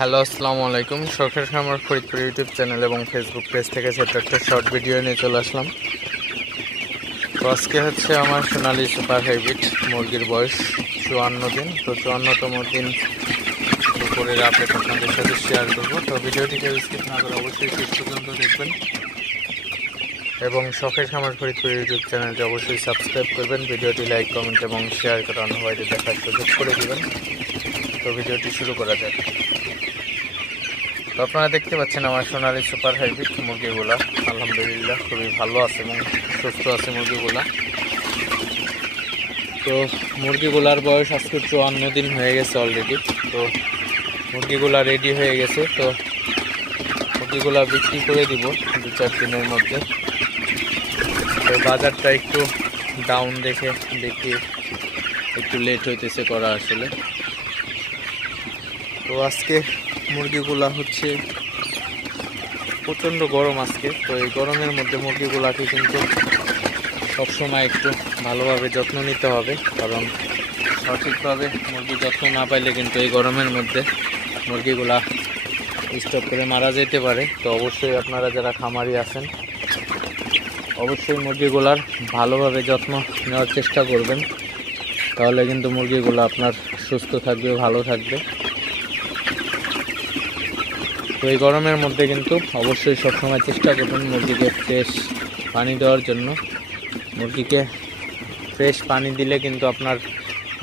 Hello, আসসালামু আলাইকুম। শখের খামার ফরিদপুর ইউটিউব চ্যানেল এবং ফেসবুক পেজ থেকে ছোট্ট একটা শর্ট ভিডিও নিয়ে চলে আসলাম। তো আজকে হচ্ছে আমার সোনালি সুপার হাইব্রিড মুরগির বয়স 54 দিন। তো 54তম দিন দুপুরের আপডেট আপনাদের সাথে শেয়ার করবো। তো ভিডিওটিকে স্কিপ না করে অবশ্যই শেষ পর্যন্ত দেখবেন এবং শখের খামার ফরিদপুর ইউটিউব চ্যানেলটি অবশ্যই সাবস্ক্রাইব করবেন। ভিডিওটি লাইক, কমেন্ট এবং শেয়ার করে অন্য বাইরে দেখার সুযোগ করে দেবেন। তো ভিডিওটি শুরু করা যাক। তো আপনারা দেখতে পাচ্ছেন আমার সোনালি সুপার হাইব্রিড মুরগিগুলা আলহামদুলিল্লাহ খুবই ভালো আছে এবং সুস্থ আছে মুরগিগুলা। তো মুরগিগুলার বয়স আজকে 54 দিন হয়ে গেছে অলরেডি। তো মুরগিগুলা রেডি হয়ে গেছে। তো মুরগিগুলা বিক্রি করে দিব 2-4 দিনের মধ্যে। তো বাজারটা একটু ডাউন দেখে দেখি একটু লেট হইতেছে করা আসলে। তো আজকে মুরগিগুলা হচ্ছে প্রচণ্ড গরম আজকে। তো এই গরমের মধ্যে মুরগিগুলাকে কিন্তু সবসময় একটু ভালোভাবে যত্ন নিতে হবে, কারণ সঠিকভাবে মুরগি যত্ন না পাইলে কিন্তু এই গরমের মধ্যে মুরগিগুলা স্টক করে মারা যেতে পারে। তো অবশ্যই আপনারা যারা খামারি আছেন অবশ্যই মুরগিগুলার ভালোভাবে যত্ন নেওয়ার চেষ্টা করবেন, তাহলে কিন্তু মুরগিগুলো আপনার সুস্থ থাকবে, ভালো থাকবে। তো এই গরমের মধ্যে কিন্তু অবশ্যই সবসময় চেষ্টা করবেন মুরগিকে ফ্রেশ পানি দেওয়ার জন্য। মুরগিকে ফ্রেশ পানি দিলে কিন্তু আপনার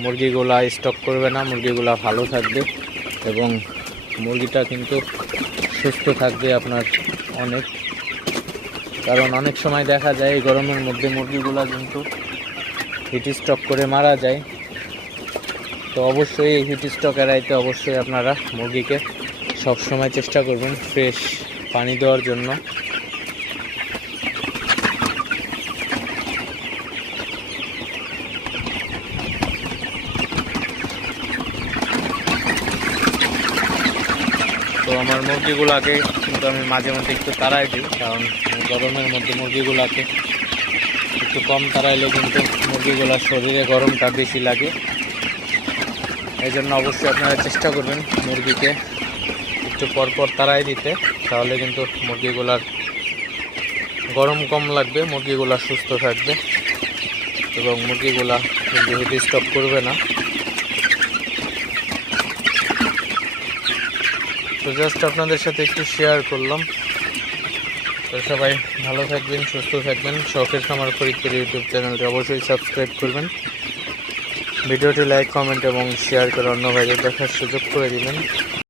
মুরগিগুলা স্টক করবে না, মুরগিগুলা ভালো থাকবে এবং মুরগিটা কিন্তু সুস্থ থাকবে আপনার অনেক। কারণ অনেক সময় দেখা যায় এই গরমের মধ্যে মুরগিগুলা কিন্তু হিট স্ট্রোক করে মারা যায়। তো অবশ্যই এই হিট স্ট্রোক এড়াইতে অবশ্যই আপনারা মুরগিকে সবসময় চেষ্টা করবেন ফ্রেশ পানি দেওয়ার জন্য। তো আমার মুরগিগুলাকে কিন্তু আমি মাঝে মধ্যে একটু তাড়াই দিই, কারণ গরমের মধ্যে মুরগিগুলাকে একটু কম তাড়াইলে কিন্তু মুরগিগুলার শরীরে গরমটা বেশি লাগে। এই জন্য অবশ্যই আপনারা চেষ্টা করবেন মুরগিকে একটু পরপর তাড়াই দিতে, তাহলে কিন্তু মুরগিগুলার গরম কম লাগবে, মুরগিগুলা সুস্থ থাকবে এবং মুরগিগুলা কিন্তু হিট স্ট্রোক করবে না। তো জাস্ট আপনাদের সাথে একটু শেয়ার করলাম। তো সবাই ভালো থাকবেন, সুস্থ থাকবেন। শখের খামার ফরিদপুর ইউটিউব চ্যানেলটি অবশ্যই সাবস্ক্রাইব করবেন। ভিডিওটি লাইক, কমেন্ট এবং শেয়ার করে অন্য ভাইদের দেখার সুযোগ করে দিবেন।